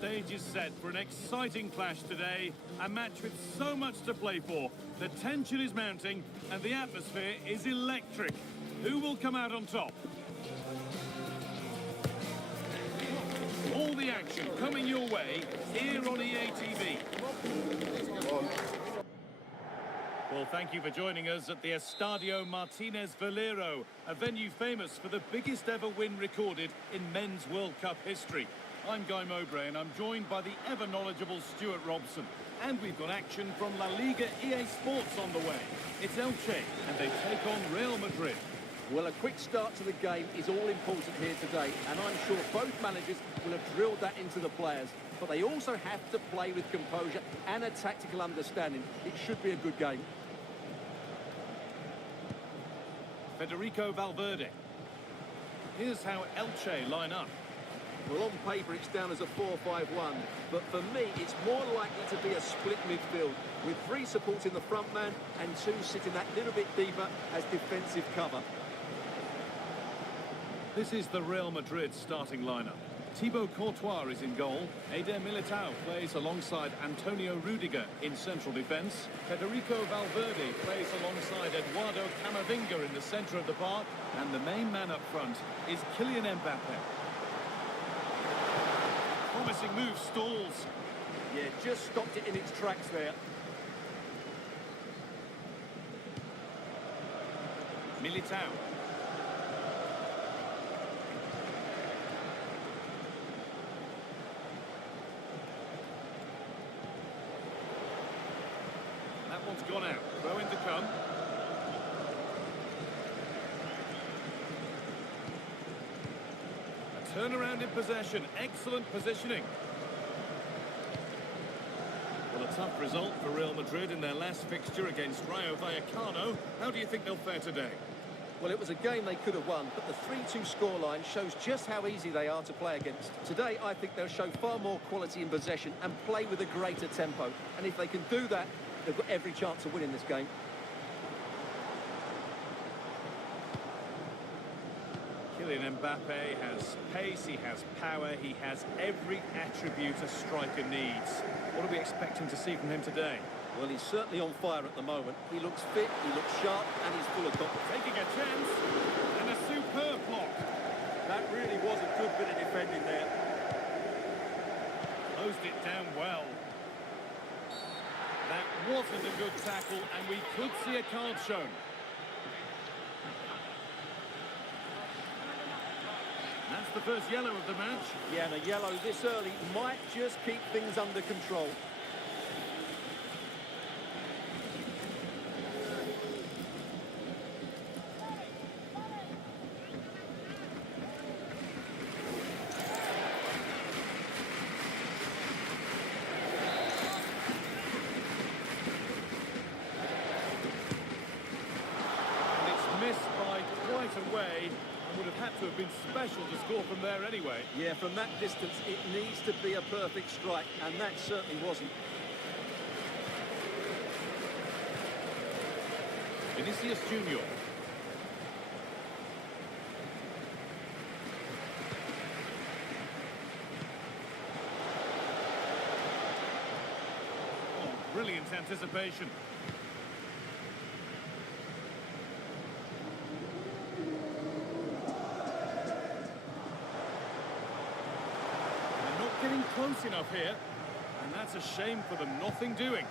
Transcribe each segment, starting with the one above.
stage is set for an exciting clash today. A match with so much to play for. The tension is mounting and the atmosphere is electric. Who will come out on top? All the action coming your way here on EA TV. Well, thank you for joining us at the Estadio Martínez Valero, a venue famous for the biggest ever win recorded in men's World Cup history. I'm Guy Mowbray and I'm joined by the ever-knowledgeable Stuart Robson. And we've got action from Laliga EA Sports on the way. It's Elche and they take on Real Madrid. Well, a quick start to the game is all important here today, and I'm sure both managers will have drilled that into the players. But they also have to play with composure and a tactical understanding. It should be a good game. Federico Valverde. Here's how Elche line up. Well, on paper it's down as a 4-5-1, but for me it's more likely to be a split midfield, with 3 supporting the front man and 2 sitting that little bit deeper as defensive cover. This is the Real Madrid starting lineup. Thibaut Courtois is in goal. Eder Militao plays alongside Antonio Rudiger in central defence. Federico Valverde plays alongside Eduardo Camavinga in the centre of the park. And the main man up front is Kylian Mbappe. Promising move stalls. Yeah, just stopped it in its tracks there. Militao. That one's gone out. Throw in to come. A turnaround in possession. Excellent positioning. Well, a tough result for Real Madrid in their last fixture against Rayo Vallecano. How do you think they'll fare today? Well, it was a game they could have won, but the 3-2 scoreline shows just how easy they are to play against. Today, I think they'll show far more quality in possession and play with a greater tempo. And if they can do that, they've got every chance of winning this game. Kylian Mbappe has pace, he has power, he has every attribute a striker needs. What are we expecting to see from him today? Well, he's certainly on fire at the moment. He looks fit, he looks sharp, and he's full of confidence. Taking a chance, and a superb block. That really was a good bit of defending there. Closed it down well. That wasn't a good tackle, and we could see a card shown. That's the first yellow of the match. Yeah, and a yellow this early might just keep things under control. Missed by quite a way, and would have had to have been special to score from there anyway. Yeah, from that distance it needs to be a perfect strike, and that certainly wasn't. Vinicius Junior. Oh, brilliant anticipation. Getting close enough here, and that's a shame for them. Nothing doing.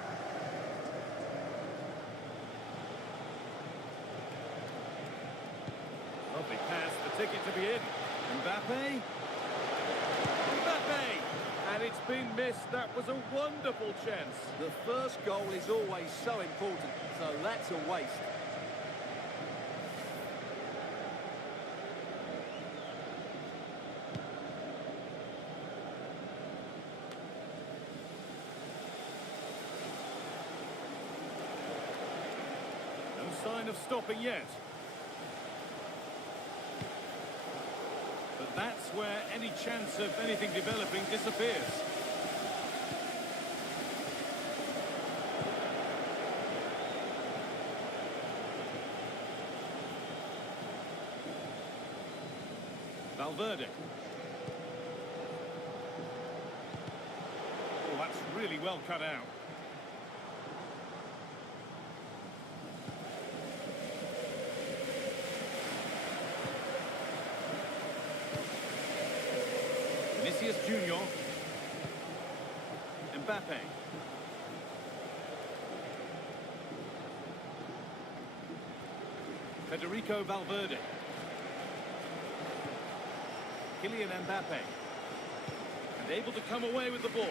Lovely pass, the ticket to be in. Mbappe. Mbappe! And it's been missed. That was a wonderful chance. The first goal is always so important, so that's a waste. Sign of stopping yet. But that's where any chance of anything developing disappears. Valverde. really well cut out. Vinicius Junior. Mbappe. Federico Valverde. Kylian Mbappe. And able to come away with the ball.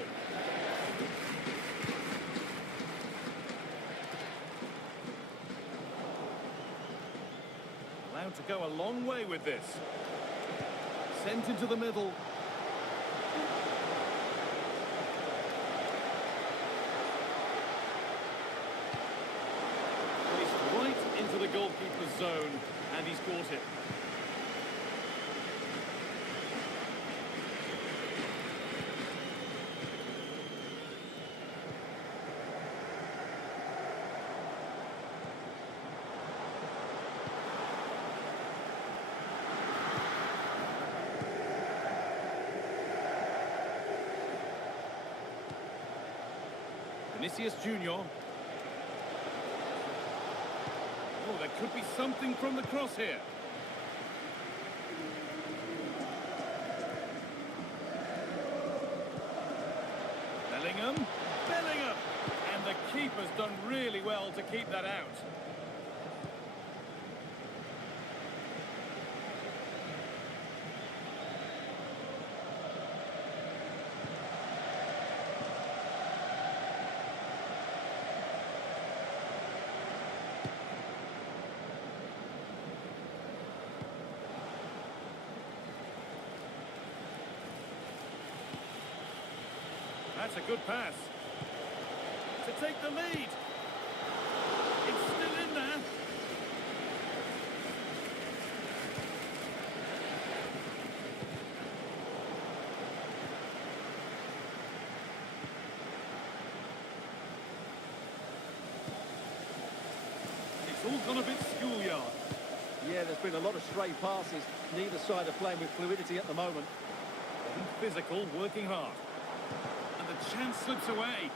Allowed to go a long way with this. Sent into the middle. Into the goalkeeper's zone, and he's caught it. Vinicius Junior. Oh, there could be something from the cross here. Bellingham. And the keeper's done really well to keep that out. That's a good pass. To take the lead. It's still in there. It's all gone a bit schoolyard. Yeah, there's been a lot of stray passes. Neither side are playing with fluidity at the moment. Physical, working hard. The chance slips away.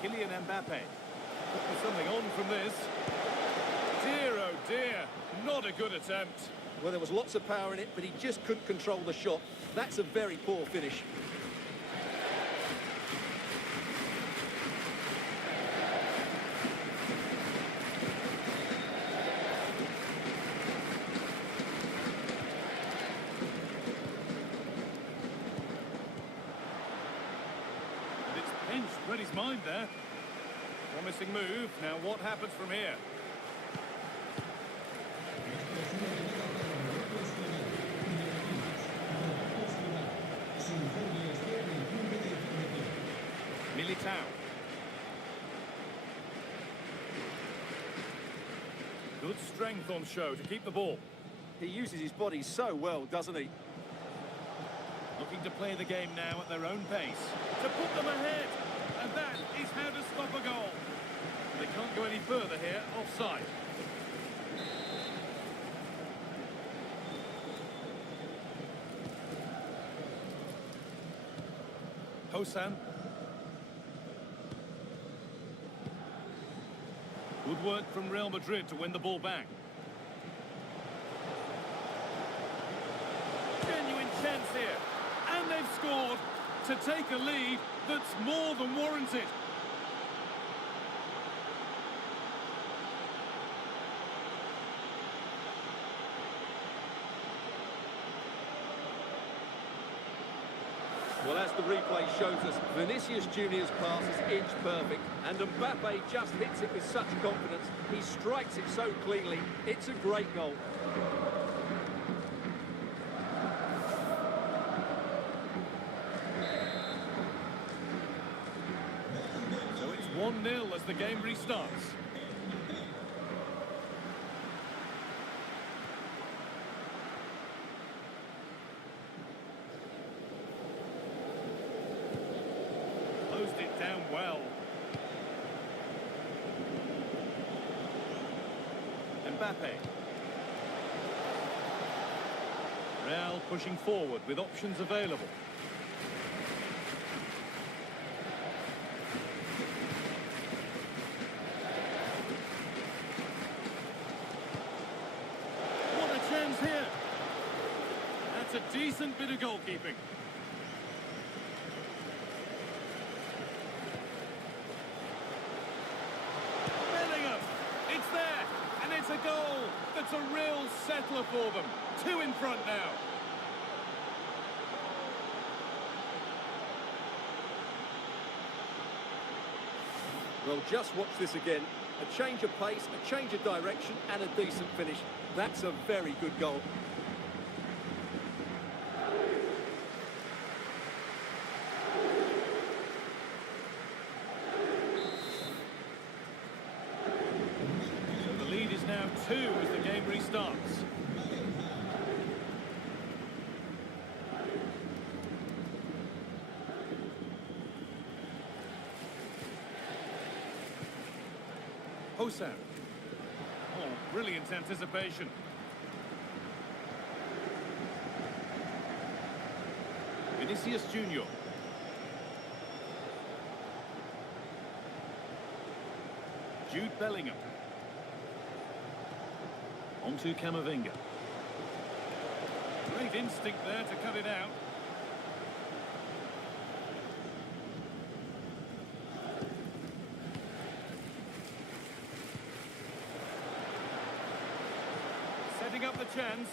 Kylian Mbappe. Could be something on from this. Dear, oh dear. Not a good attempt. Well, there was lots of power in it, but he just couldn't control the shot. That's a very poor finish. Read his mind there. Promising move. Now what happens from here? Militao. Good strength on show to keep the ball. He uses his body so well, doesn't he? Looking to play the game now at their own pace. To put them ahead. And that is how to stop a goal. They can't go any further here, offside. Hossam. Good work from Real Madrid to win the ball back. Genuine chance here. And they've scored to take a lead that's more than warranted. Well, as the replay shows us, Vinicius Junior's pass is inch perfect, and Mbappe just hits it with such confidence. He strikes it so cleanly. It's a great goal. So it's 1-0 as the game restarts. Closed it down well. Mbappe. Real pushing forward with options available. What a chance here. That's a decent bit of goalkeeping. Bellingham. It's there. And it's a goal. That's a real settler for them. 2 in front now. Well, just watch this again. A change of pace, a change of direction, and a decent finish. That's a very good goal. So the lead is now 2 as the game restarts. Hosam. Oh, brilliant anticipation. Vinicius Junior. Jude Bellingham. On to Camavinga. Great instinct there to cut it out. Setting up the chance.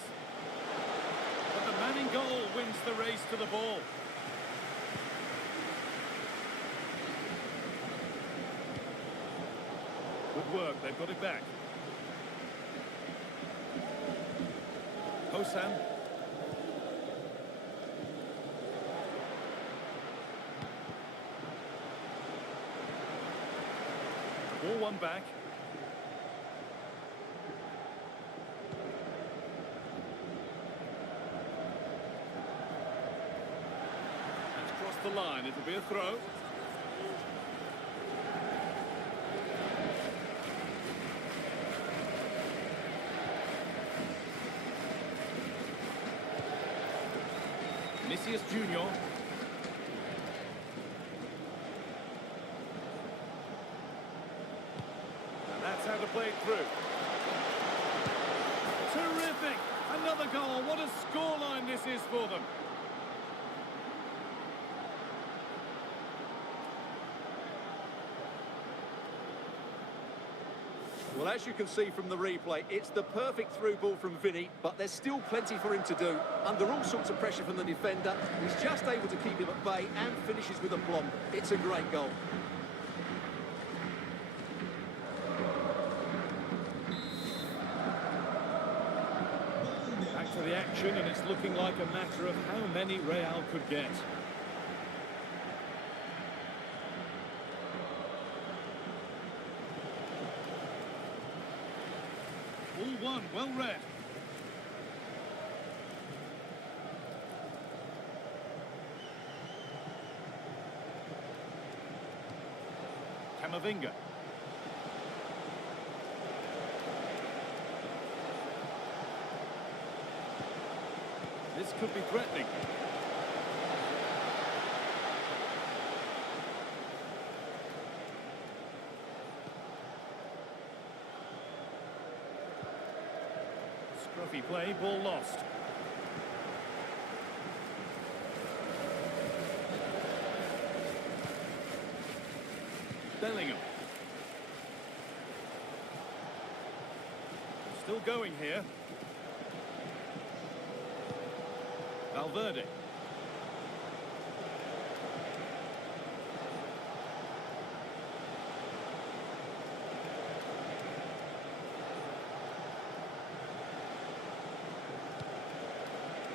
But the man in goal wins the race to the ball. Good work, they've got it back. Hosam. Ball one back. The line, it'll be a throw. Vinicius Junior. And that's how to play it through. Terrific! Another goal. What a scoreline this is for them. Well, as you can see from the replay, it's the perfect through ball from Vinny, but there's still plenty for him to do. Under all sorts of pressure from the defender, he's just able to keep him at bay and finishes with aplomb. It's a great goal. Back to the action, and it's looking like a matter of how many Real could get. All one, well read. Camavinga. This could be threatening. Scruffy play, ball lost. Bellingham. Still going here. Valverde.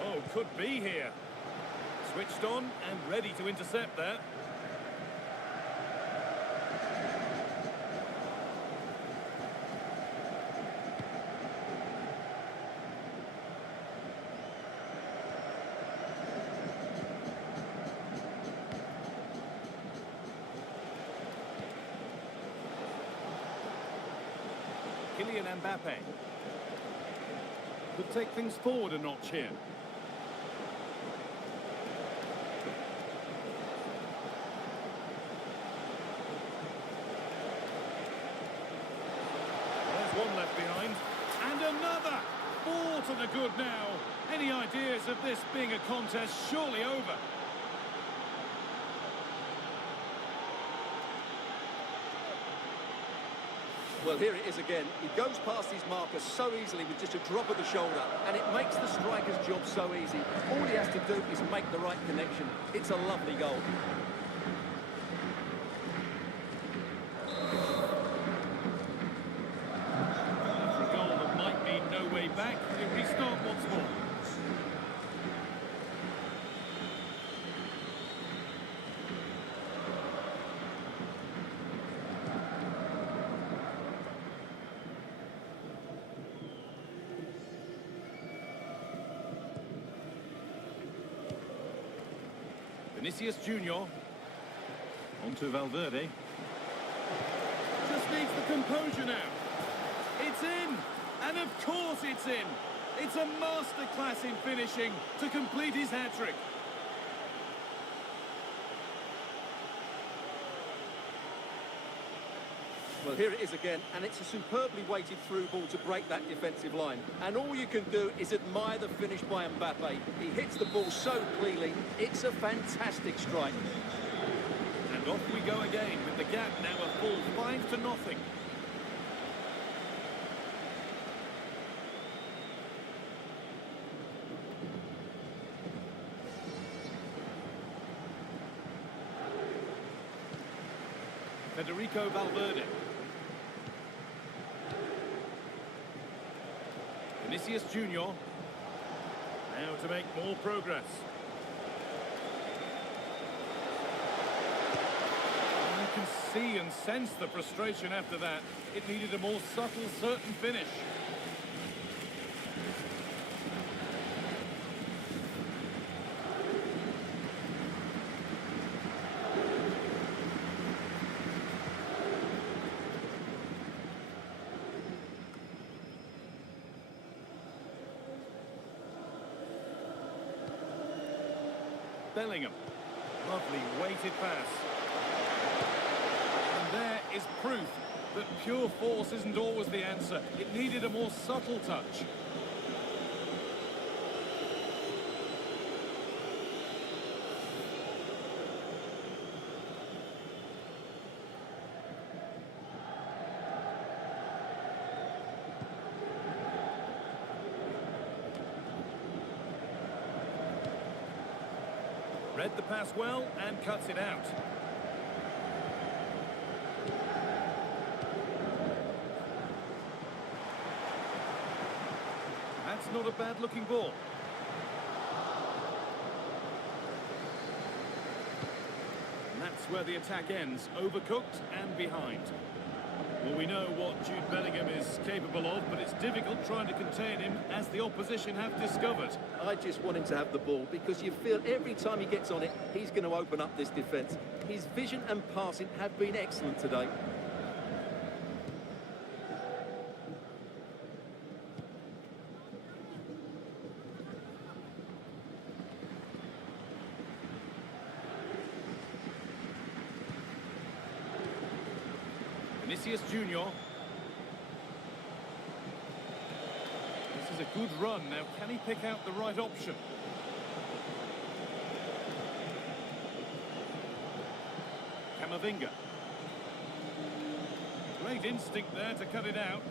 Oh, could be here. Switched on and ready to intercept there. Kylian Mbappe could take things forward a notch here. one left behind. And another! 4 to the good now. Any ideas of this being a contest surely over? Well, here it is again. He goes past his marker so easily with just a drop of the shoulder, and it makes the striker's job so easy. All he has to do is make the right connection. It's a lovely goal. For a goal that might mean no way back, they restart once more. Vinicius Junior. On to Valverde. Just needs the composure now. It's in! And of course it's in! It's a masterclass in finishing to complete his hat-trick. Well, here it is again, and it's a superbly weighted through ball to break that defensive line. And all you can do is admire the finish by Mbappe. He hits the ball so cleanly, it's a fantastic strike. And off we go again with the gap now a full 5-0. Federico Valverde. Vinicius Junior. Now to make more progress. You can see and sense the frustration after that. It needed a more subtle, certain finish. Bellingham. Lovely weighted pass. And there is proof that pure force isn't always the answer. It needed a more subtle touch. Read the pass well and cuts it out. That's not a bad-looking ball. And that's where the attack ends, overcooked and behind. Well, we know what Jude Bellingham is capable of, but it's difficult trying to contain him, as the opposition have discovered. I just want him to have the ball, because you feel every time he gets on it, he's going to open up this defence. His vision and passing have been excellent today. Vinicius Junior. This is a good run. Now, can he pick out the right option? Camavinga. Great instinct there to cut it out.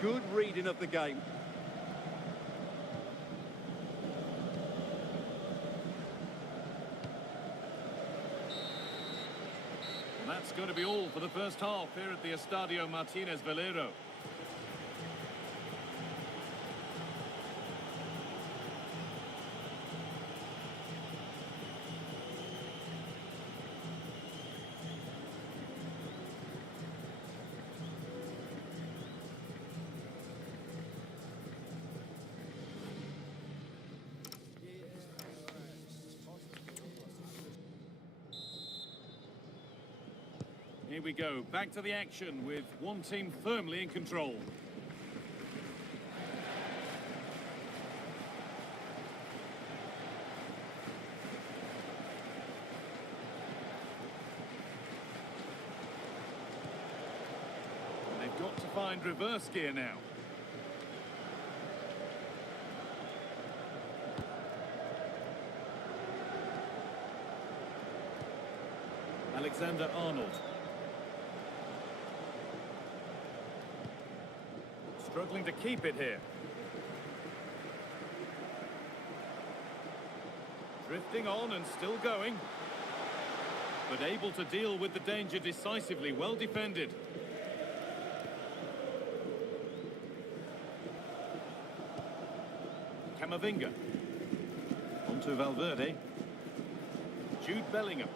Good reading of the game. That's going to be all for the first half here at the Estadio Martínez Valero. Here we go, back to the action with one team firmly in control. They've got to find reverse gear now. Alexander-Arnold. Struggling to keep it here. Drifting on and still going. But able to deal with the danger decisively. Well defended. Camavinga. Onto Valverde. Jude Bellingham.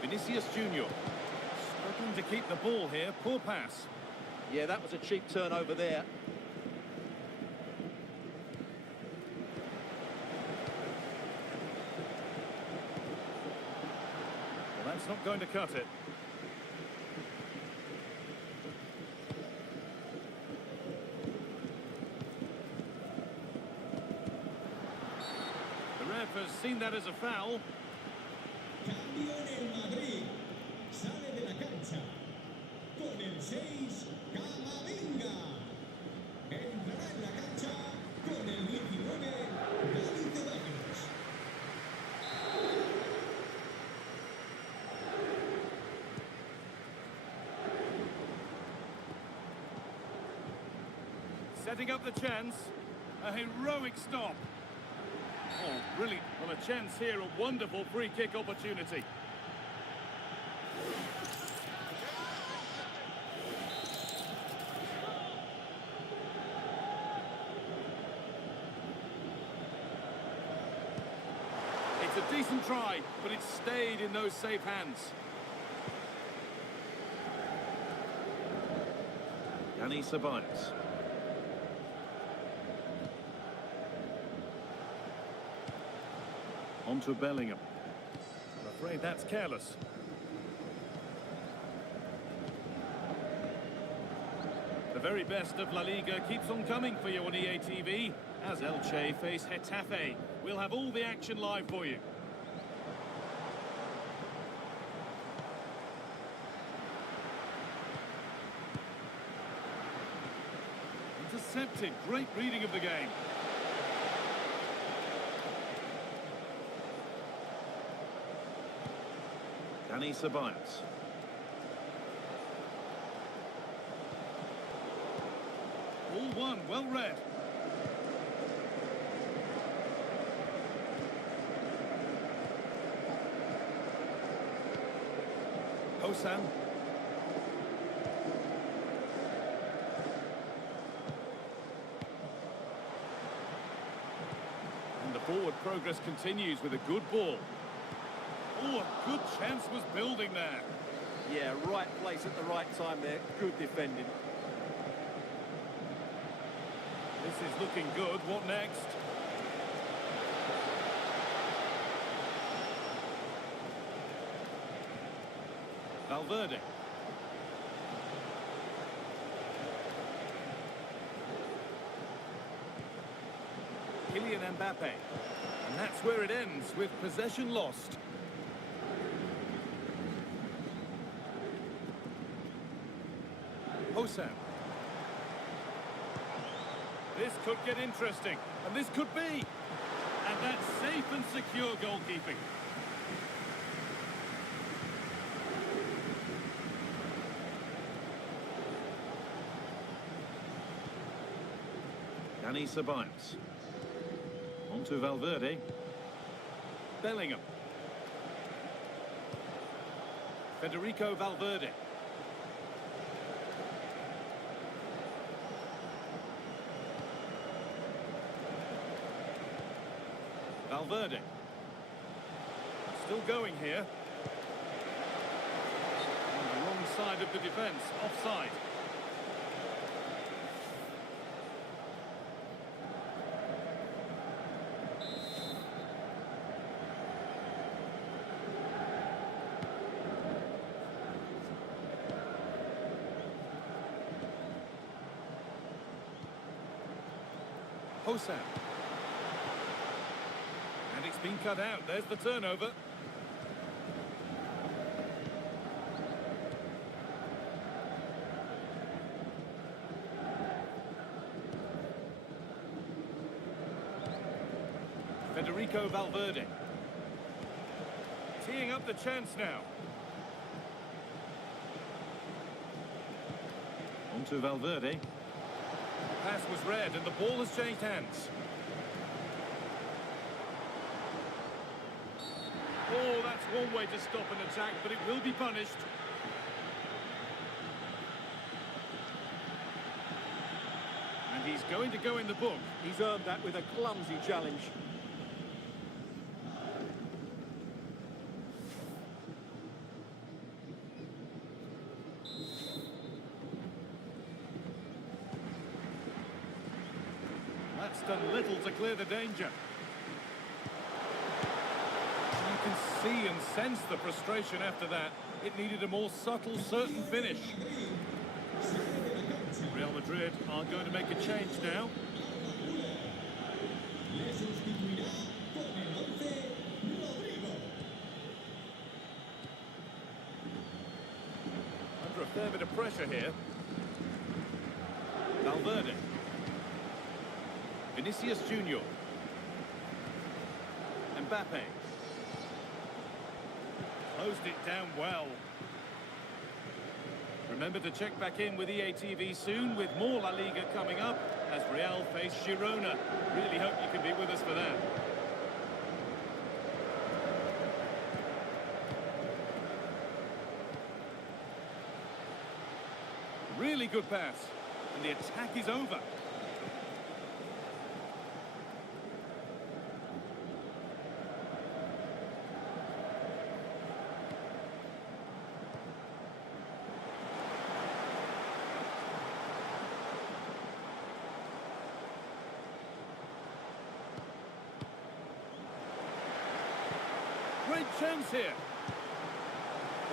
Vinicius Junior. Struggling to keep the ball here. Poor pass. Yeah, that was a cheap turnover there. Well, that's not going to cut it. The ref has seen that as a foul. Cambio en el Madrid. Sale de la cancha. Con el 6, Camavinga. Entrará en la cancha con el 19, Laliga. Setting up the chance. A heroic stop. Oh, brilliant. Well, a chance here, a wonderful free kick opportunity. It's a decent try, but it stayed in those safe hands. Dani Ceballos. Onto Bellingham. I'm afraid that's careless. The very best of La Liga keeps on coming for you on EA TV. As Elche face Getafe, we'll have all the action live for you. Intercepted. Great reading of the game. Dani Ceballos. All one, well read. Hosan. And the forward progress continues with a good ball. Oh, a good chance was building there. Yeah, right place at the right time there. Good defending. This is looking good. What next? Valverde. Kylian Mbappe. And that's where it ends, with possession lost. Hosan. This could get interesting, and this could be. And that's safe and secure goalkeeping. Dani Ceballos. Onto Valverde. Bellingham. Federico Valverde. Valverde. Still going here. On the wrong side of the defence, offside. Hosan. And it's been cut out. There's the turnover. Federico Valverde. Teeing up the chance now. On to Valverde. Pass was read and the ball has changed hands. Oh, that's one way to stop an attack, but it will be punished. And he's going to go in the book. He's earned that with a clumsy challenge. That's done little to clear the danger. You can see and sense the frustration after that. It needed a more subtle, certain finish. Real Madrid are going to make a change now. Under a fair bit of pressure here. Valverde. Vinicius Junior. Mbappe. Closed it down well. Remember to check back in with EA TV soon with more La Liga coming up as Real face Girona. Really hope you can be with us for that. Really good pass. And the attack is over. Great chance here.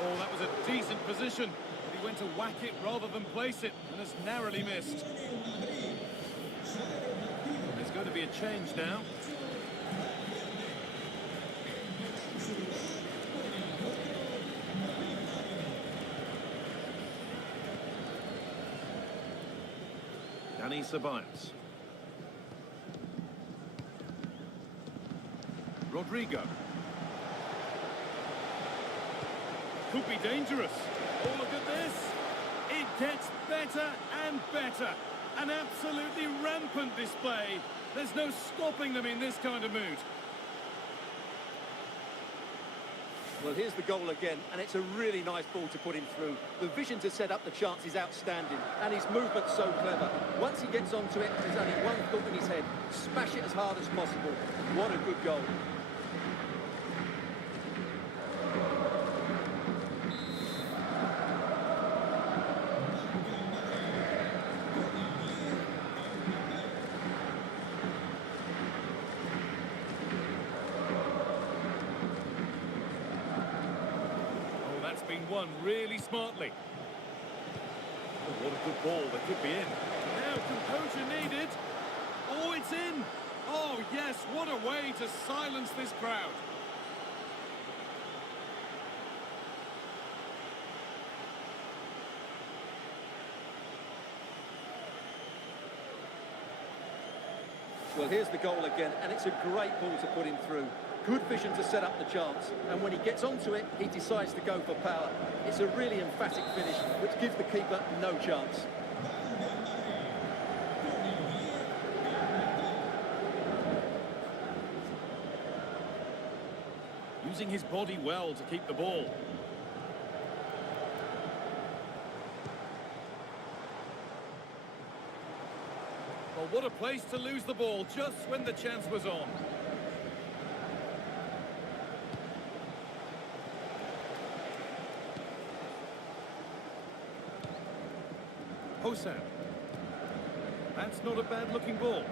Oh, that was a decent position. But he went to whack it rather than place it and has narrowly missed. There's going to be a change now. Dani Ceballos. Rodrigo. Could be dangerous. Oh, look at this. It gets better and better. An absolutely rampant display. There's no stopping them in this kind of mood. Well, here's the goal again, and it's a really nice ball to put him through. The vision to set up the chance is outstanding, and his movement's so clever. Once he gets onto it, there's only one thought in his head. Smash it as hard as possible. What a good goal. Been won really smartly. Oh, what a good ball. That could be in. Now composure needed. Oh, it's in. Oh, yes. What a way to silence this crowd. Well, here's the goal again, and it's a great ball to put him through. Good vision to set up the chance, and when he gets onto it, he decides to go for power. It's a really emphatic finish, which gives the keeper no chance. Using his body well to keep the ball. Well, what a place to lose the ball just when the chance was on. Hosan. That's not a bad-looking ball.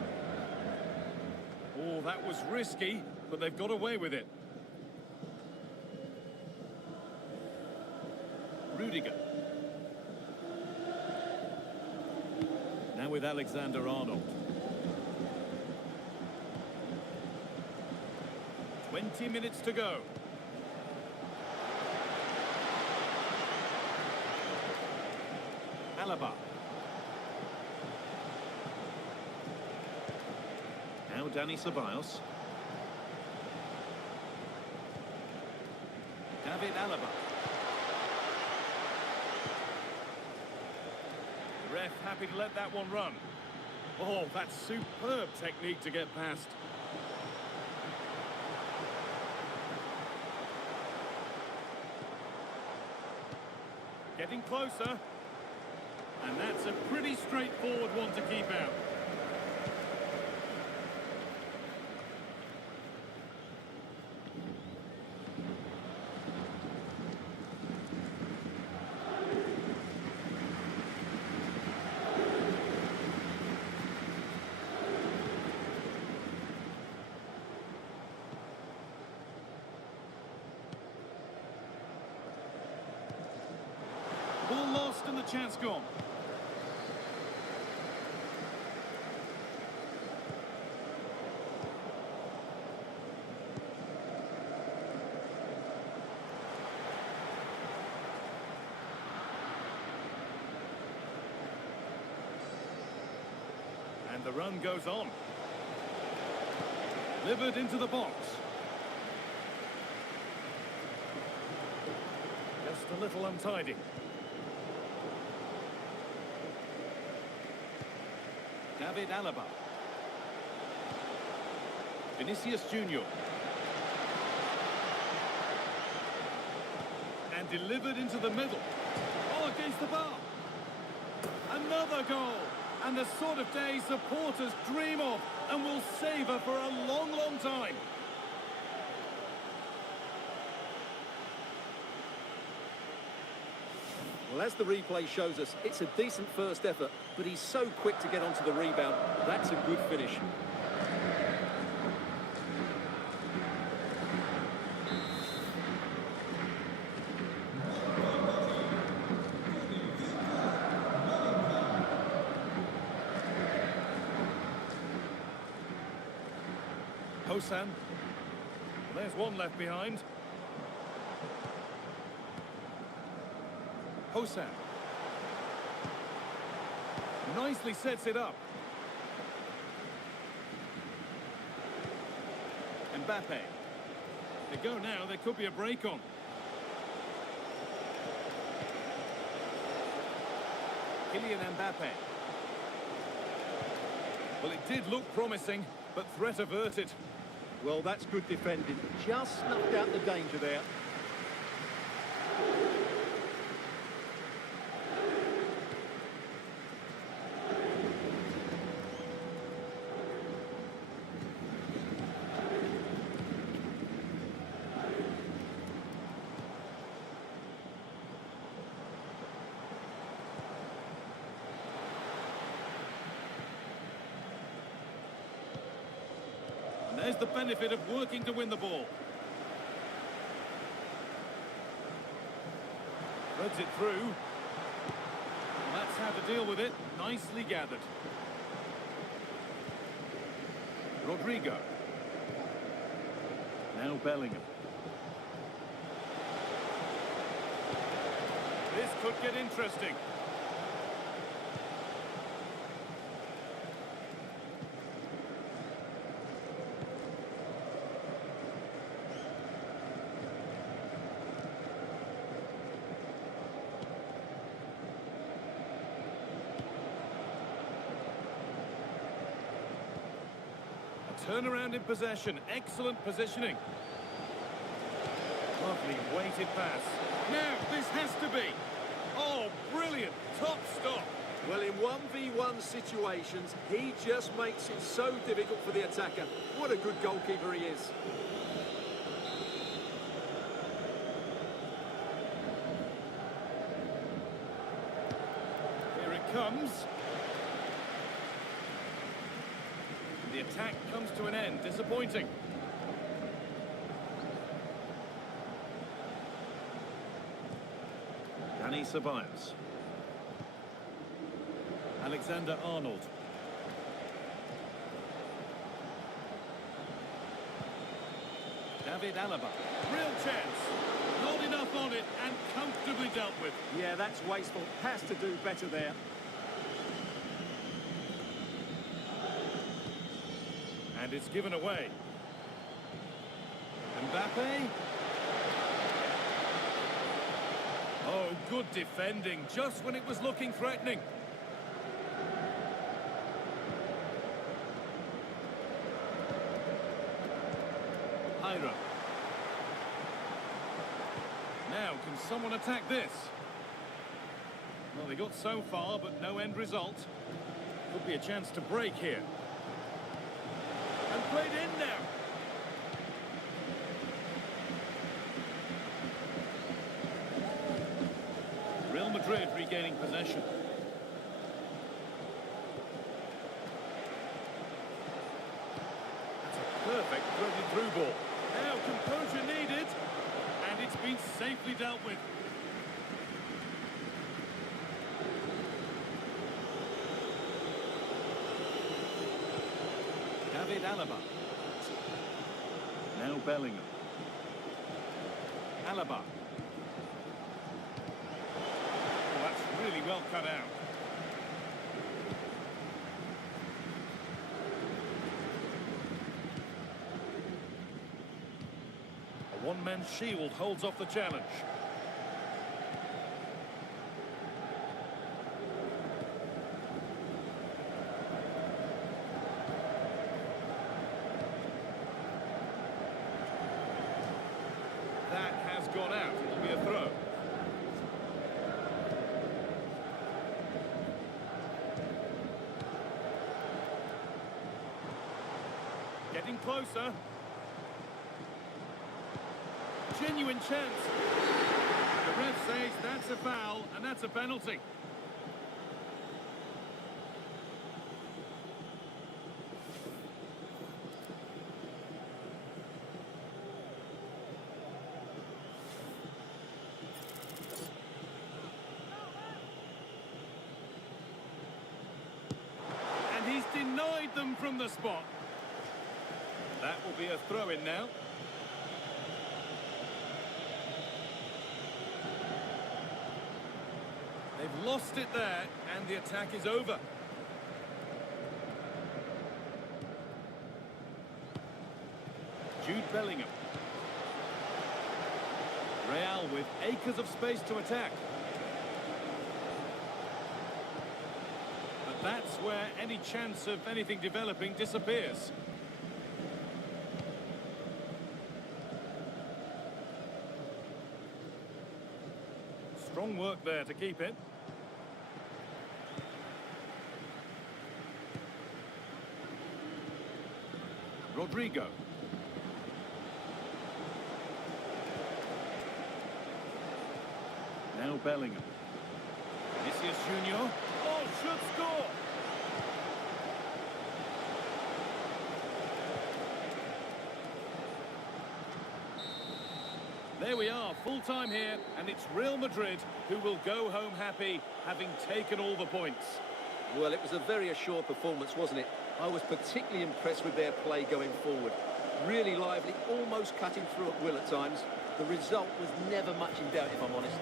Oh, that was risky, but they've got away with it. Rudiger. Now with Alexander-Arnold. 20 minutes to go. Alaba. Now Dani Ceballos. David Alaba. The ref happy to let that one run. Oh, that's superb technique to get past. Getting closer. And that's a pretty straightforward one to keep out. Ball lost and the chance gone. And the run goes on. Delivered into the box. Just a little untidy. David Alaba. Vinicius Junior. And delivered into the middle. Oh, against the bar. Another goal. And the sort of day supporters dream of and will savour for a long, long time. Well, as the replay shows us, it's a decent first effort, but he's so quick to get onto the rebound. That's a good finish. Hosan. Well, there's one left behind. Hosan. Nicely sets it up. Mbappe. They go now, there could be a break on. Kylian Mbappe. Well, it did look promising, but threat averted. Well, that's good defending. Just snuffed out the danger there. There's the benefit of working to win the ball. Threads it through. Well, that's how to deal with it. Nicely gathered. Rodrigo. Now Bellingham. This could get interesting. Turnaround in possession. Excellent positioning. Lovely weighted pass. Now, this has to be. Oh, brilliant. Top stop. Well, in 1v1 situations, he just makes it so difficult for the attacker. What a good goalkeeper he is. Here it comes. The attack comes to an end. Disappointing. Dani Ceballos. Alexander-Arnold. David Alaba. Real chance. Not enough on it and comfortably dealt with. Yeah, that's wasteful. Has to do better there. And it's given away. Mbappe. Oh, good defending, just when it was looking threatening. Hira. Now, can someone attack this? Well, they got so far, but no end result. Could be a chance to break here. And played in now. Real Madrid regaining possession. That's a perfect through ball. Now composure needed, and it's been safely dealt with. David Alaba. Now Bellingham. Alaba. Oh, that's really well cut out. A one-man shield holds off the challenge. That has gone out. It'll be a throw. Getting closer. Genuine chance. The ref says that's a foul, and that's a penalty. And he's denied them from the spot. That will be a throw-in now. They've lost it there, and the attack is over. Jude Bellingham. Real with acres of space to attack. But that's where any chance of anything developing disappears. Strong work there to keep it. Rodrigo. Now Bellingham. Vinicius Junior. Oh, should score! There we are, full time here, and it's Real Madrid who will go home happy, having taken all the points. Well, it was a very assured performance, wasn't it? I was particularly impressed with their play going forward. Really lively, almost cutting through at will at times. The result was never much in doubt, if I'm honest.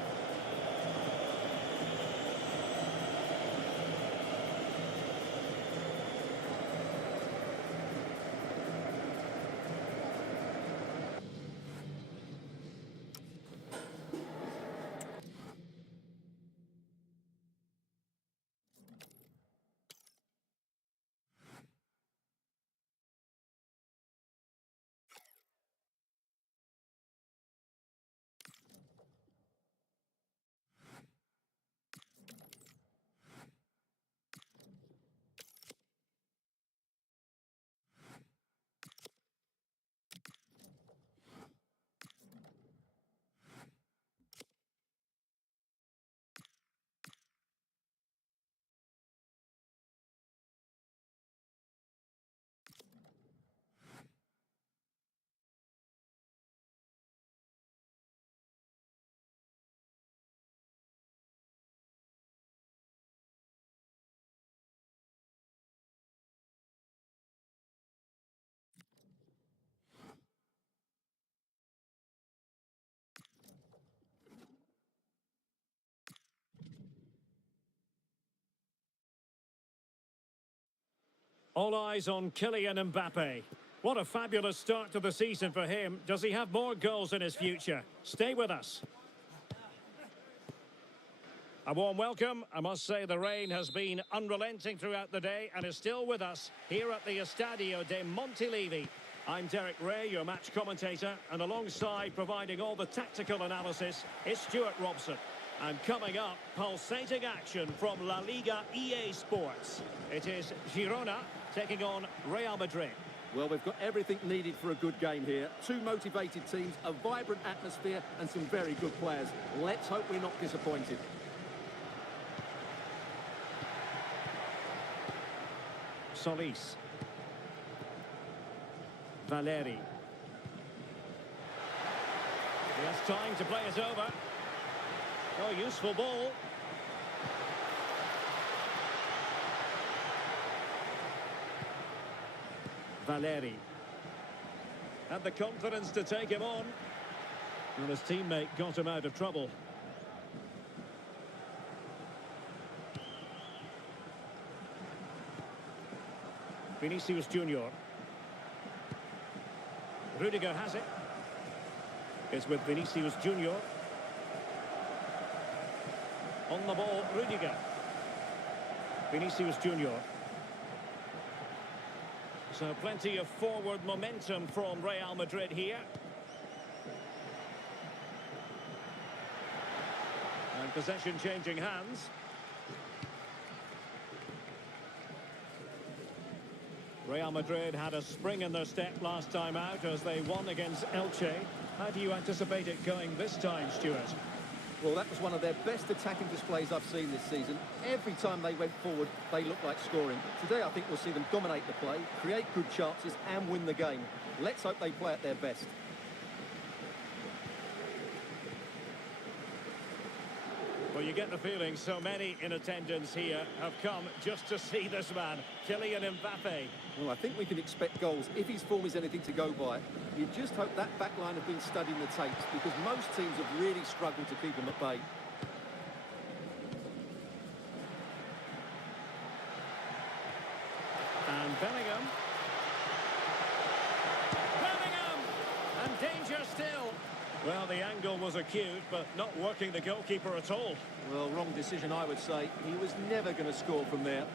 All eyes on Kylian Mbappe. What a fabulous start to the season for him. Does he have more goals in his future? Stay with us. A warm welcome. I must say the rain has been unrelenting throughout the day and is still with us here at the Estadio de Montilivi. I'm Derek Ray, your match commentator, and alongside providing all the tactical analysis is Stuart Robson. And coming up, pulsating action from Laliga EA Sports. It is Girona taking on Real Madrid. Well, we've got everything needed for a good game here. Two motivated teams, a vibrant atmosphere and some very good players. Let's hope we're not disappointed. Solis. Valeri. He has time to play it over. Oh, useful ball. Valeri. Had the confidence to take him on. And his teammate got him out of trouble. Vinicius Junior. Rudiger has it. It's with Vinicius Junior. On the ball, Rudiger. Vinicius Junior. So plenty of forward momentum from Real Madrid here. And possession changing hands. Real Madrid had a spring in their step last time out as they won against Elche. How do you anticipate it going this time, Stuart? Well, that was one of their best attacking displays I've seen this season. Every time they went forward, they looked like scoring. Today, I think we'll see them dominate the play, create good chances and win the game. Let's hope they play at their best. Well, you get the feeling so many in attendance here have come just to see this man, Kylian Mbappe. Well, I think we can expect goals if his form is anything to go by. You just hope that back line have been studying the tapes because most teams have really struggled to keep him at bay. And Bellingham. Bellingham! And danger still. Well, the angle was acute, but not working the goalkeeper at all. Well, wrong decision, I would say. He was never going to score from there.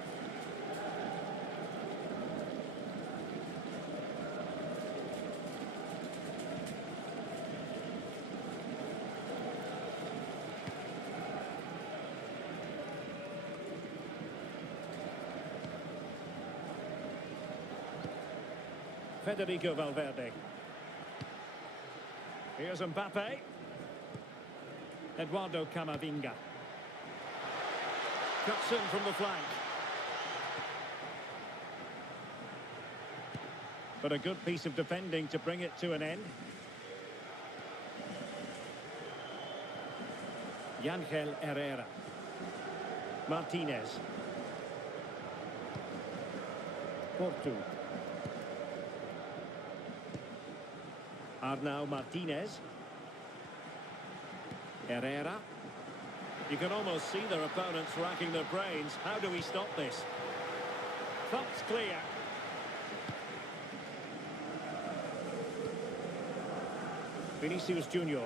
Federico Valverde. Here's Mbappe. Eduardo Camavinga. Cuts in from the flank. But a good piece of defending to bring it to an end. Yangel Herrera. Martinez. Porto. Arnau Martinez. Herrera. You can almost see their opponents racking their brains. How do we stop this? Thumped clear. Vinicius Junior.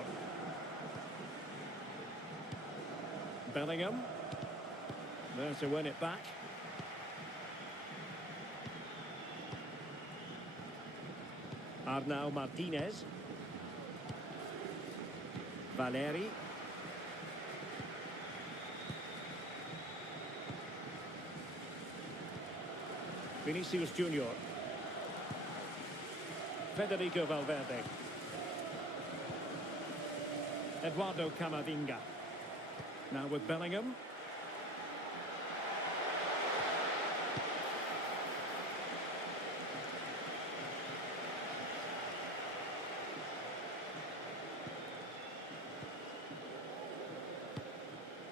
Bellingham. There to win it back. Arnau Martinez. Valeri. Vinicius Junior. Federico Valverde. Eduardo Camavinga. Now with Bellingham.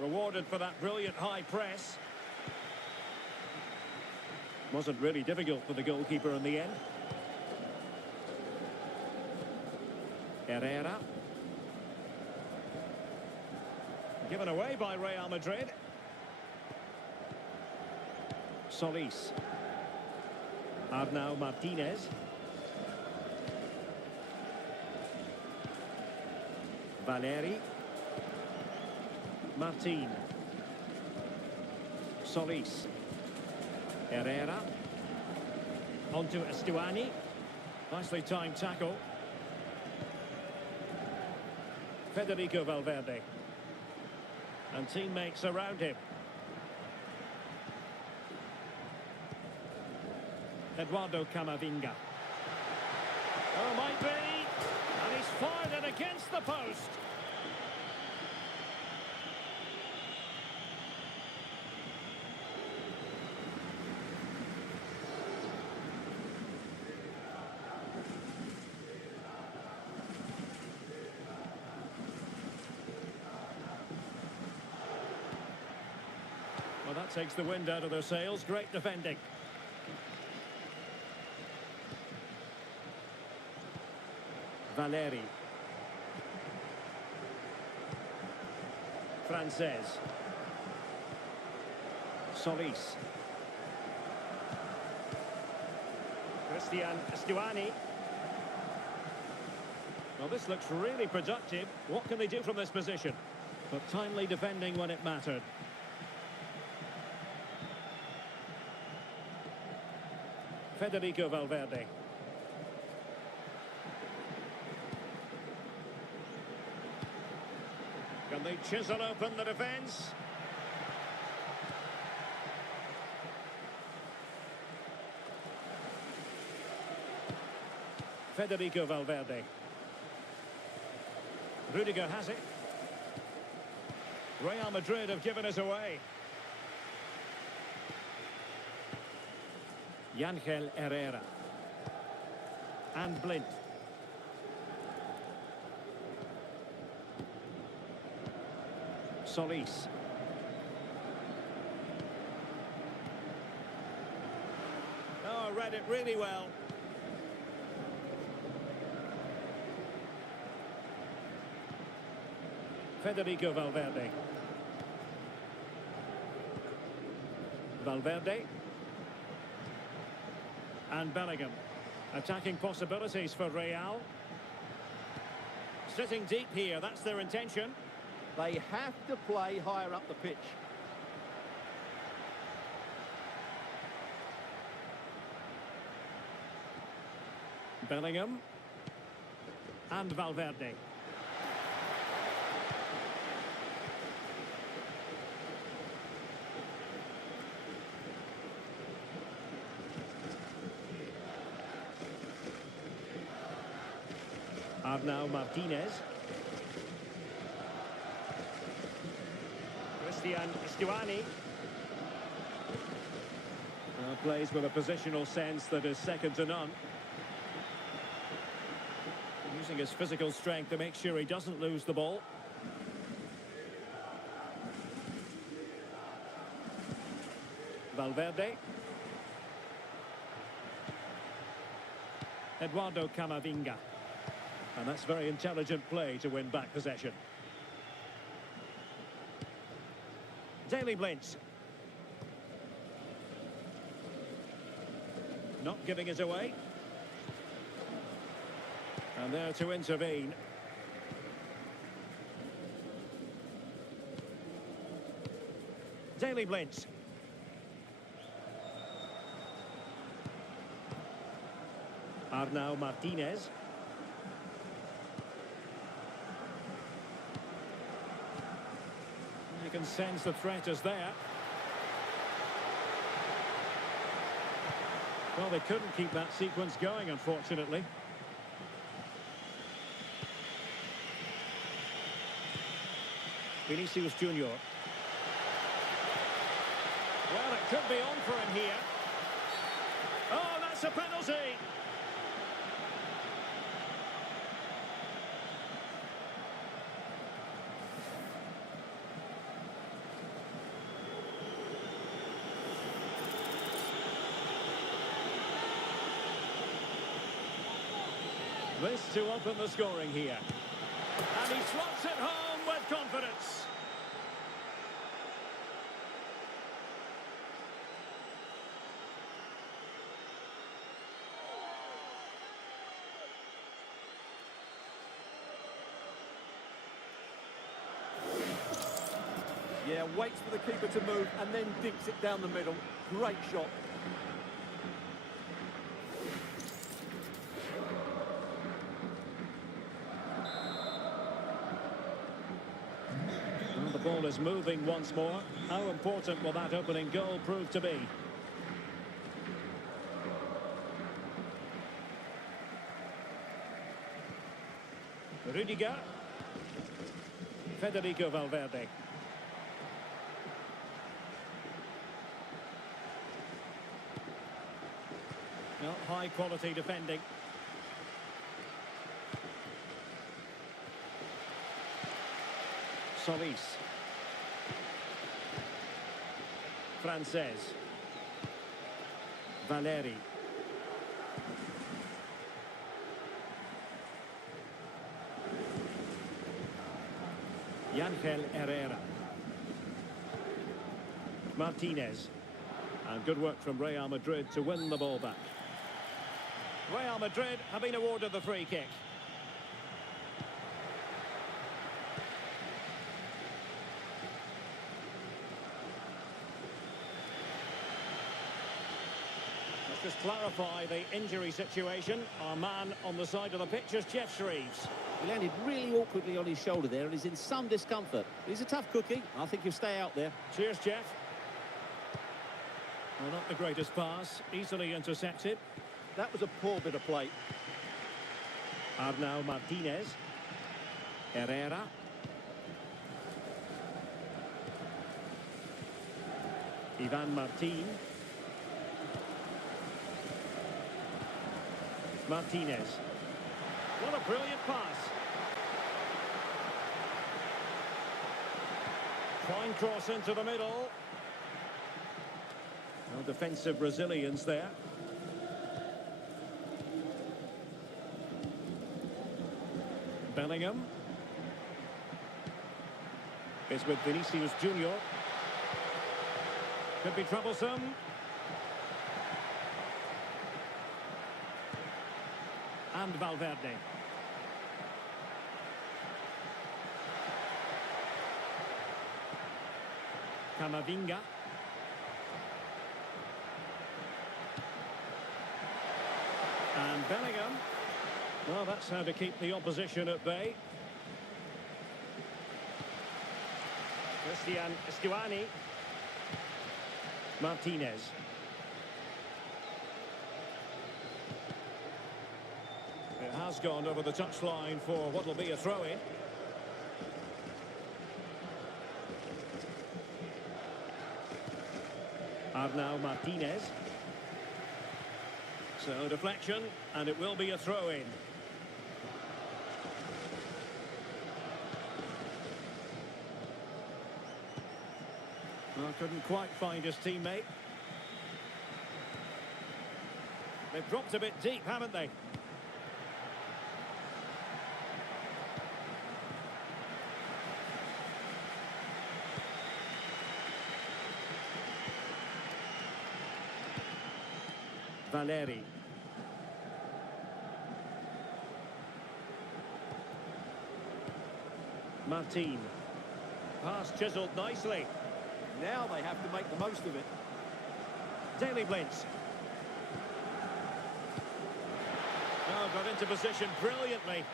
Rewarded for that brilliant high press. Wasn't really difficult for the goalkeeper in the end. Herrera. Given away by Real Madrid. Solis. Arnau Martinez. Valeri. Martin. Solis. Herrera. On to Estuani. Nicely timed tackle. Federico Valverde. And teammates around him. Eduardo Camavinga. Oh, might be. And he's fired it against the post. Well, that takes the wind out of their sails. Great defending. Valeri. Frances. Solis. Christian Estuani. Well, this looks really productive. What can they do from this position? But timely defending when it mattered. Federico Valverde. Can they chisel open the defence? Federico Valverde. Rudiger has it. Real Madrid have given us away. Yangel Herrera. And Blint. Solis. Oh, read it really well. Federico Valverde. Valverde. And Bellingham. Attacking possibilities for Real. Sitting deep here, that's their intention. They have to play higher up the pitch. Bellingham. And Valverde. Arnau Martinez. Christian Estuani. Plays with a positional sense that is second to none. Using his physical strength to make sure he doesn't lose the ball. Valverde. Eduardo Camavinga. And that's very intelligent play to win back possession. Daley Blint. Not giving it away. And there to intervene. Daley Blint. Arnau Martinez. You can sense the threat is there. Well, they couldn't keep that sequence going, unfortunately. Vinicius Junior. Well, it could be on for him here. Oh, that's a penalty! This to open the scoring here. And he slots it home with confidence. Yeah, waits for the keeper to move and then dinks it down the middle. Great shot. Well, the ball is moving once more. How important will that opening goal prove to be? Rudiger. Federico Valverde. Well, high quality defending. Solis. Frances. Valeri. Ángel Herrera. Martinez. And good work from Real Madrid to win the ball back. Real Madrid have been awarded the free kick. Let's just clarify the injury situation. Our man on the side of the pitch is Jeff Shreves. He landed really awkwardly on his shoulder there and is in some discomfort. He's a tough cookie. I think he'll stay out there. Cheers, Jeff. Well, not the greatest pass. Easily intercepted. That was a poor bit of play. Arnau Martinez. Herrera. Ivan Martin. Martinez. What a brilliant pass. Fine cross into the middle. Well, defensive resilience there. Bellingham. It's with Vinicius Junior. Could be troublesome. And Valverde. Camavinga. And Bellingham. Well, that's how to keep the opposition at bay. Christian Stuani. Martinez. It has gone over the touchline for what will be a throw-in. Arnau Martinez. So deflection, and it will be a throw-in. Well, couldn't quite find his teammate. They've dropped a bit deep, haven't they? Valeri. Martin. Pass chiselled nicely. Now they have to make the most of it. Daily Blintz. Oh, got into position brilliantly.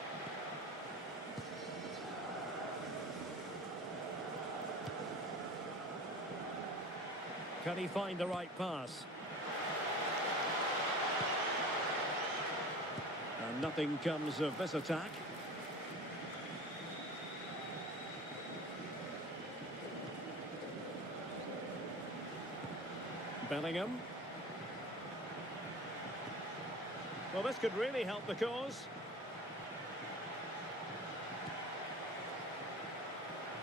Can he find the right pass? And nothing comes of this attack. Bellingham. Well, this could really help the cause.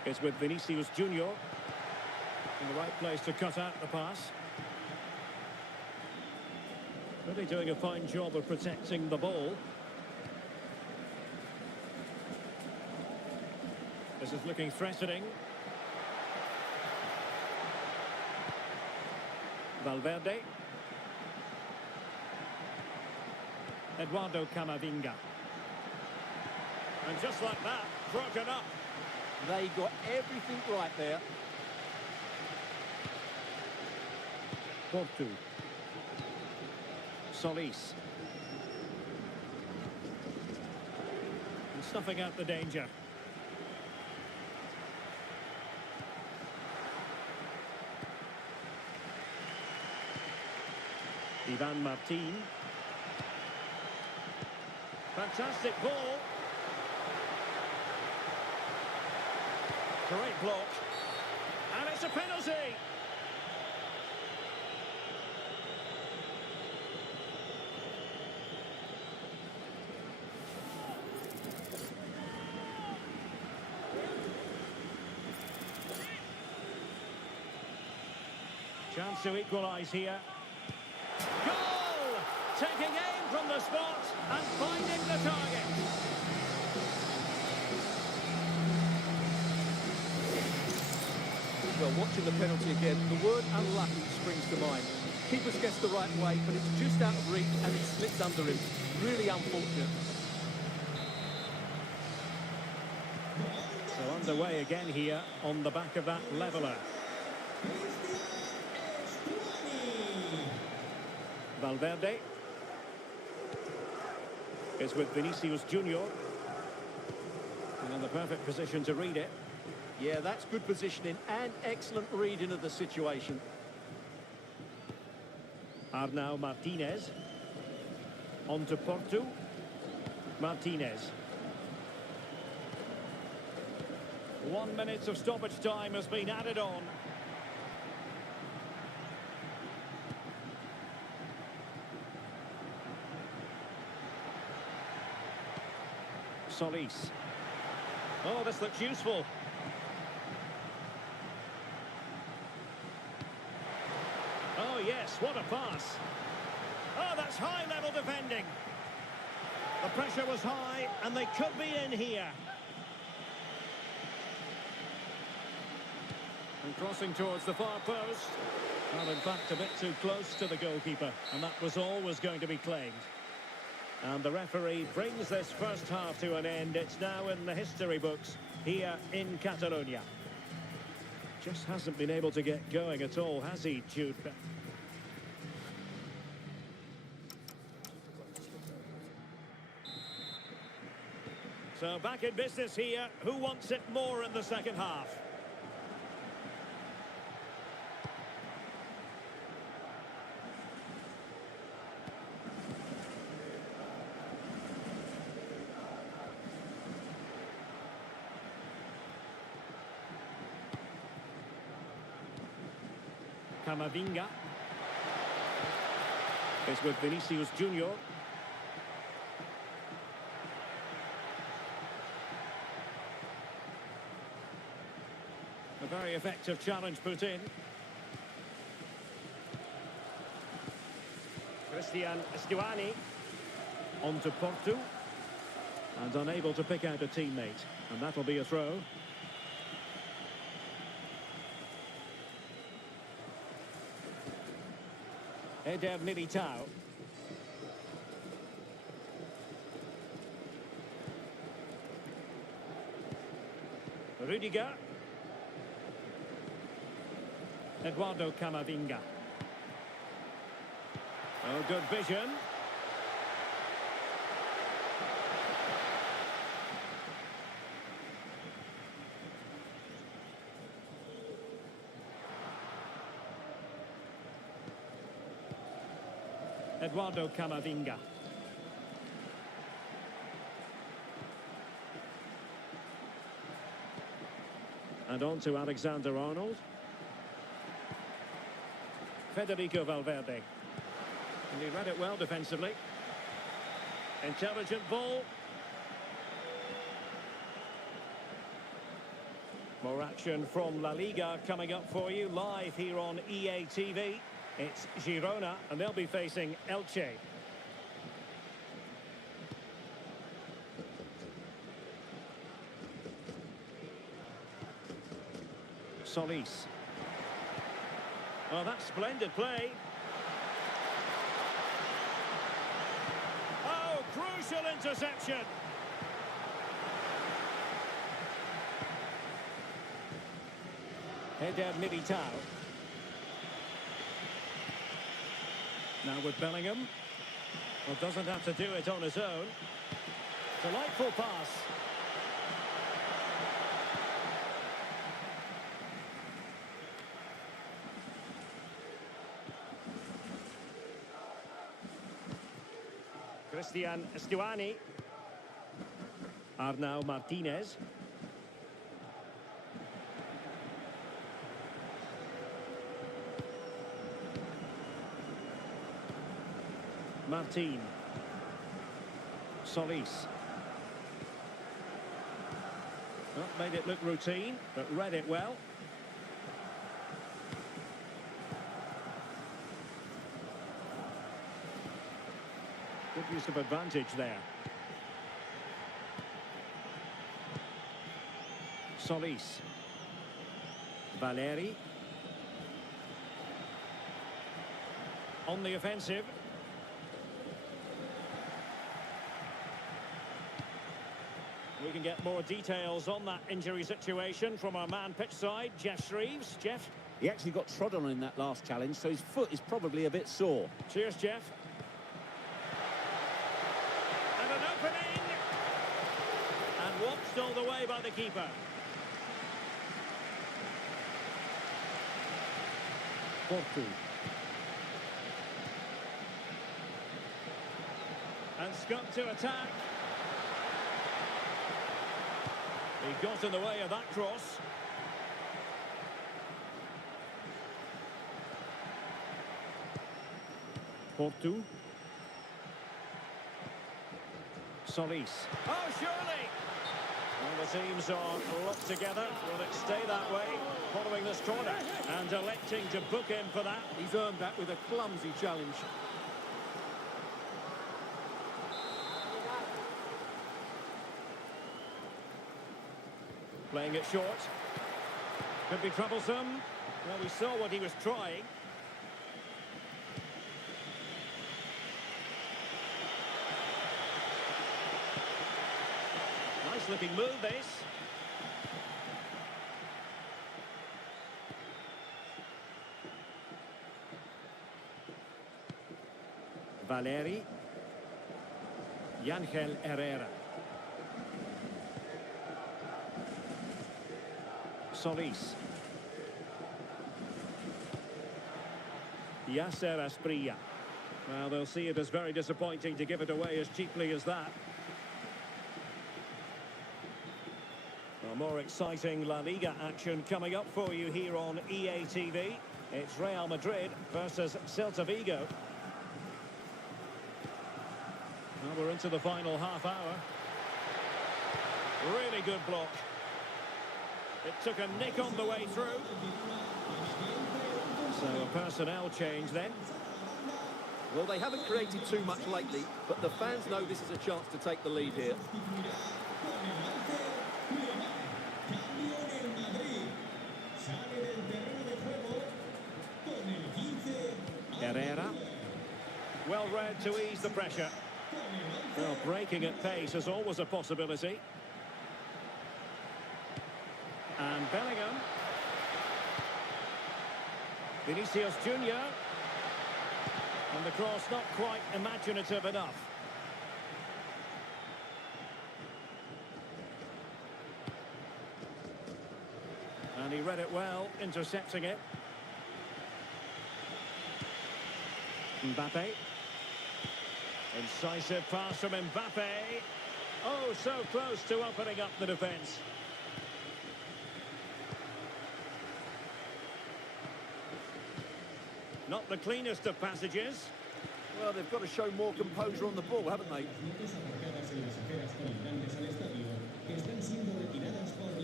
It's with Vinicius Junior in the right place to cut out the pass. Really doing a fine job of protecting the ball. This is looking threatening. Valverde. Eduardo Camavinga. And just like that, broken up. They got everything right there. Porto. Solis. And snuffing out the danger. Ivan Martin. Fantastic ball. Great block. And it's a penalty. Chance to equalise here. Goal! Taking aim from the spot and finding the target. Well, watching the penalty again, the word unlucky springs to mind. Keeper's guessed the right way, but it's just out of reach and it slipped under him. Really unfortunate. So underway again here on the back of that leveller. Valverde is with Vinicius Junior. And in the perfect position to read it. Yeah, that's good positioning and excellent reading of the situation. Arnau Martinez. On to Porto. Martinez. 1 minute of stoppage time has been added on. Solis. Oh, this looks useful. Oh, yes, what a pass. Oh, that's high-level defending. The pressure was high, and they could be in here. And crossing towards the far post. Well, in fact, a bit too close to the goalkeeper, and that was always going to be claimed. And the referee brings this first half to an end. It's now in the history books here in Catalonia. Just hasn't been able to get going at all, has he, Jude? So back in business here. Who wants it more in the second half? Camavinga is with Vinicius Junior. A very effective challenge put in. Christian Stuani on to Porto. And unable to pick out a teammate. And that'll be a throw. Eder Militao. Rudiger. Eduardo Camavinga. Oh, good vision. Eduardo Camavinga. And on to Alexander-Arnold. Federico Valverde. And he read it well defensively. Intelligent ball. More action from Laliga coming up for you live here on EA TV. It's Girona, and they'll be facing Elche. Solis. Oh, that's splendid play. Oh, crucial interception. Eder Militao. Now with Bellingham. Well, doesn't have to do it on his own. Delightful pass. Christian Stuani. Arnau Martinez. Martin. Solis. Well, made it look routine, but read it well. Good use of advantage there. Solis. Valeri. On the offensive. We can get more details on that injury situation from our man pitch side, Jeff Shreves. Jeff? He actually got trodden on in that last challenge, so his foot is probably a bit sore. Cheers, Jeff. And an opening! And watched all the way by the keeper. Porto. And Scott to attack. He got in the way of that cross. Porto. Solis. Oh, surely! Well, the teams are locked together. Will it stay that way following this corner? And electing to book him for that. He's earned that with a clumsy challenge. Playing it short. Could be troublesome. Well, we saw what he was trying. Nice looking move, this. Valeri. Yangel Herrera. Solis. Yasser Asprilla. Well, they'll see it as very disappointing to give it away as cheaply as that. Well, more exciting La Liga action coming up for you here on EA TV. It's Real Madrid versus Celta Vigo. Well, we're into the final half hour. Really good block. It took a nick on the way through. So a personnel change then. Well, they haven't created too much lately, but the fans know this is a chance to take the lead here. Herrera. Well read to ease the pressure. Well, breaking at pace is always a possibility. And Bellingham. Vinicius Junior. And the cross not quite imaginative enough. And he read it well, intercepting it. Mbappe. Incisive pass from Mbappe. Oh, so close to opening up the defence. Not the cleanest of passages. Well, they've got to show more composure on the ball, haven't they?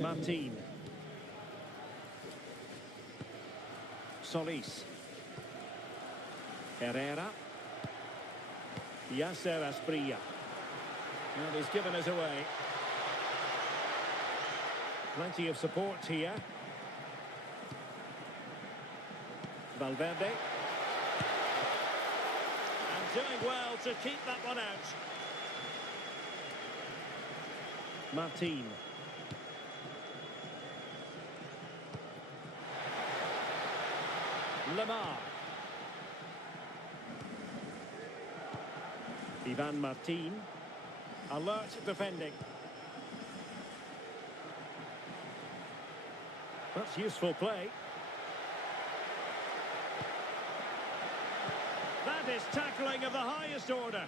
Martin. Solis. Herrera. Yasser Asprilla. And he's given us away. Plenty of support here. Valverde. And doing well to keep that one out. Martin. Lamar. Ivan Martin. Alert defending. That's useful play. That is tackling of the highest order.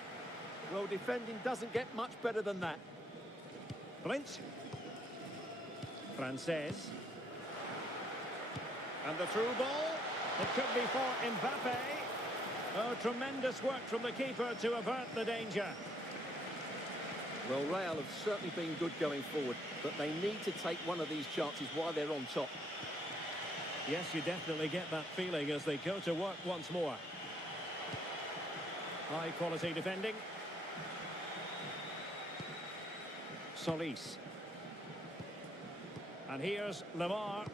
Well, defending doesn't get much better than that. Blint. Frances. And the through ball. It could be for Mbappe. Oh, tremendous work from the keeper to avert the danger. Well, Real have certainly been good going forward, but they need to take one of these chances while they're on top. Yes, you definitely get that feeling as they go to work once more. High quality defending. Solis. And here's Lamar.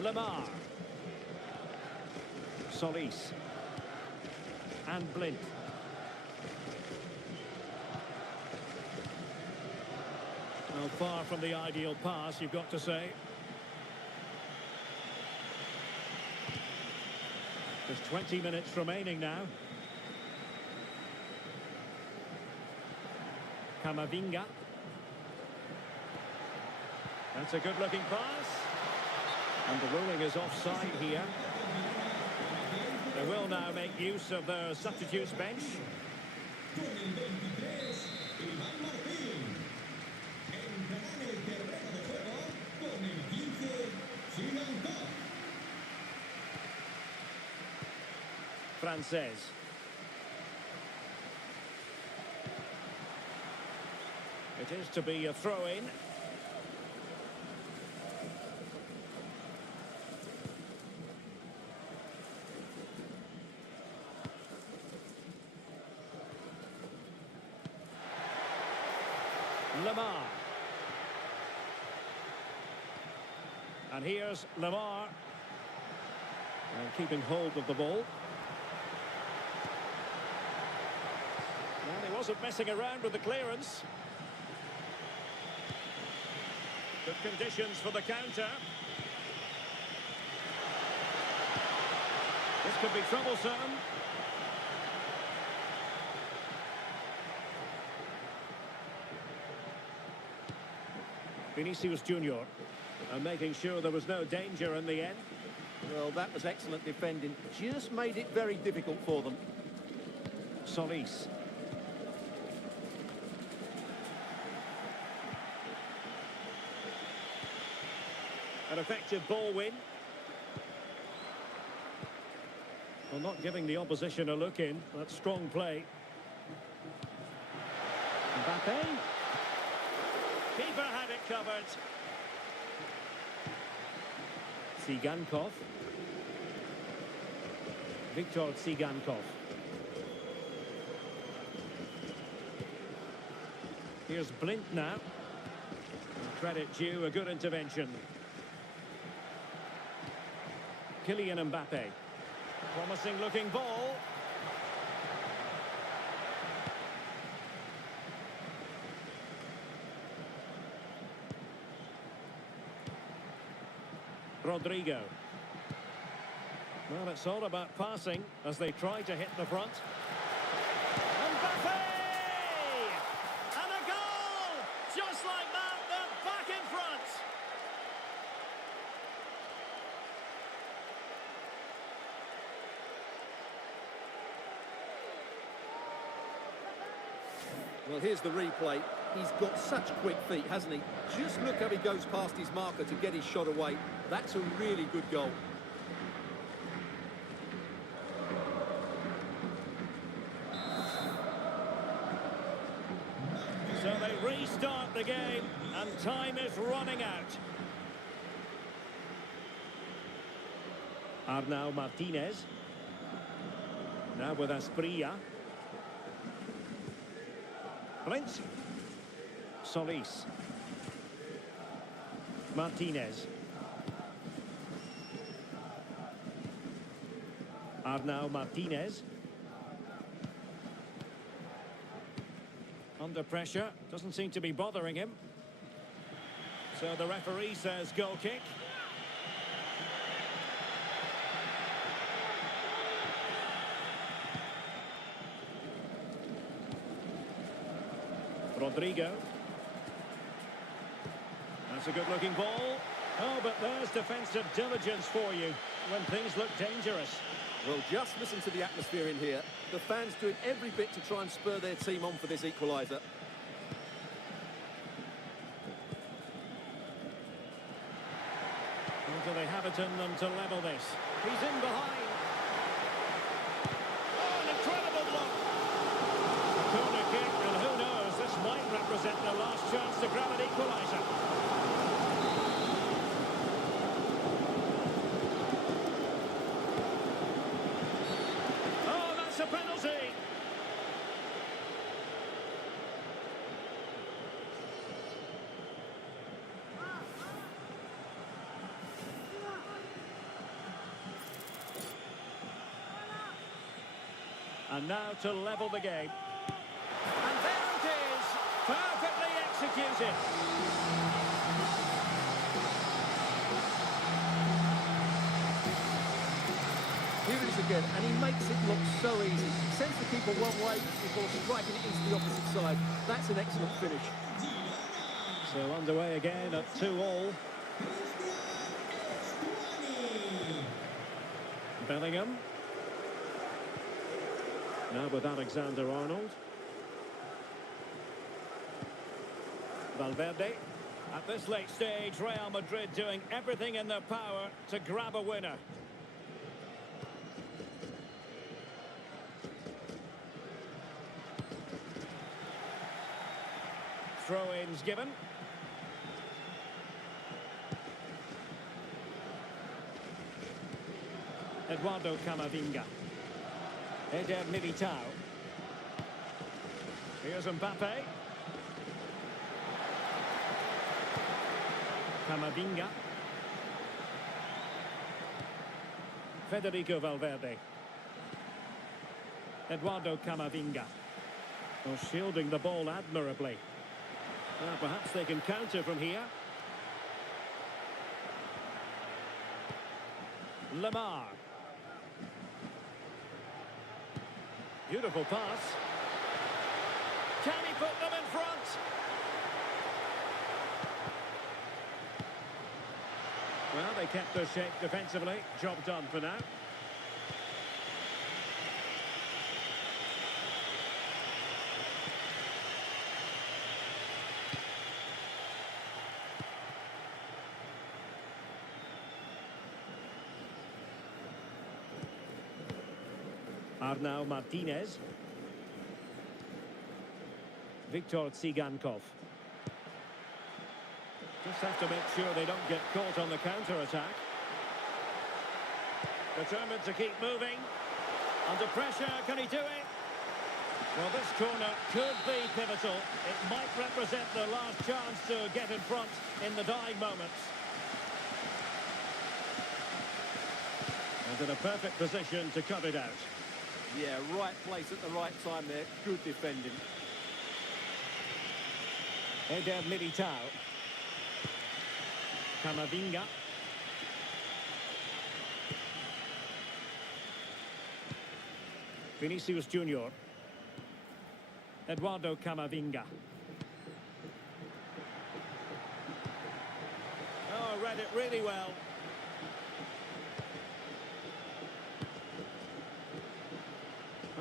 Lamar. Solis. And Blint. Well, far from the ideal pass, you've got to say. There's 20 minutes remaining now. Camavinga. That's a good-looking pass. And the ruling is offside here. They will now make use of their substitutes bench. Con el 23, Iván Martín. Entrará en el terreno de juego con el 15, Sigankov. Frances. It is to be a throw-in. Lamar. And here's Lamar. And keeping hold of the ball. Well, he wasn't messing around with the clearance. Good conditions for the counter. This could be troublesome. Vinicius Junior, and making sure there was no danger in the end. Well, that was excellent defending. Just made it very difficult for them. Solis. An effective ball win. Well, not giving the opposition a look in. That's strong play. Mbappe. Keeper had it covered. Sigankov. Viktor Sigankov. Here's Blint now. Credit due, a good intervention. Kylian Mbappe. Promising looking ball. Rodrigo. Well, it's all about passing as they try to hit the front. Mbappe! And a goal! Just like that, they're back in front. Well, here's the replay. He's got such quick feet, hasn't he? Just look how he goes past his marker to get his shot away. That's a really good goal. So they restart the game, and time is running out. Arnau Martinez. Now with Asprilla. Blint. Solis. Martinez. Arnau Martinez. Under pressure. Doesn't seem to be bothering him. So the referee says goal kick. Rodrigo. That's a good-looking ball. Oh, but there's defensive diligence for you when things look dangerous. Well, just listen to the atmosphere in here. The fans doing every bit to try and spur their team on for this equaliser. Or do they have it in them to level this? He's in behind. Oh, an incredible block. A corner kick, and who knows, this might represent their last chance to grab an equaliser. Oh, that's a penalty. And now to level the game. And there it is! Perfectly executed. Here it is again, and he makes it look so easy. He sends the keeper one way before striking it into the opposite side. That's an excellent finish. So underway again at 2-2. Bellingham. Now with Alexander-Arnold. Valverde. At this late stage, Real Madrid doing everything in their power to grab a winner. Throw-ins given. Eduardo Camavinga. Eder Militao. Here's Mbappe. Camavinga. Federico Valverde. Eduardo Camavinga. Oh, shielding the ball admirably. Perhaps they can counter from here. Lamar. Beautiful pass. Can he put them in front? Well, they kept their shape defensively. Job done for now. Arnau Martinez. Viktor Tsigankov. Just have to make sure they don't get caught on the counter-attack. Determined to keep moving. Under pressure, can he do it? Well, this corner could be pivotal. It might represent their last chance to get in front in the dying moments. And in a perfect position to cut it out. Yeah, right place at the right time there. Good defending. Eder Militao. Camavinga. Vinicius Junior. Eduardo Camavinga. Oh, read it really well.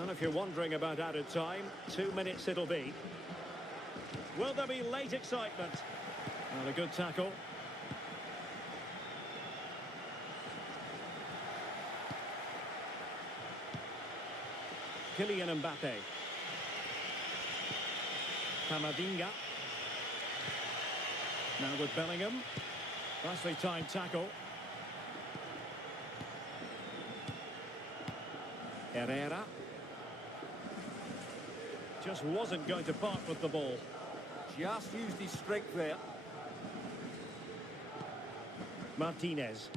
And if you're wondering about added time, 2 minutes it'll be. Will there be late excitement? Well, a good tackle. Kylian Mbappe. Camavinga. Now with Bellingham. Nicely timed tackle. Herrera. Just wasn't going to part with the ball. Just used his strength there. Martinez.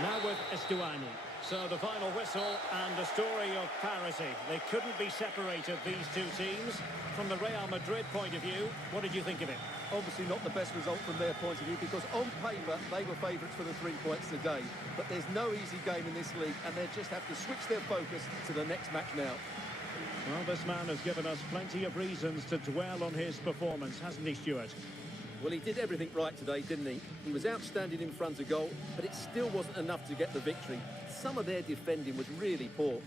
Now with Estuani. So the final whistle and a story of parity. They couldn't be separated, these two teams. From the Real Madrid point of view, what did you think of it? Obviously not the best result from their point of view, because on paper they were favourites for the 3 points today. But there's no easy game in this league, and they just have to switch their focus to the next match now. Well, this man has given us plenty of reasons to dwell on his performance, hasn't he, Stuart? Well, he did everything right today, didn't he? He was outstanding in front of goal, but it still wasn't enough to get the victory. Some of their defending was really poor.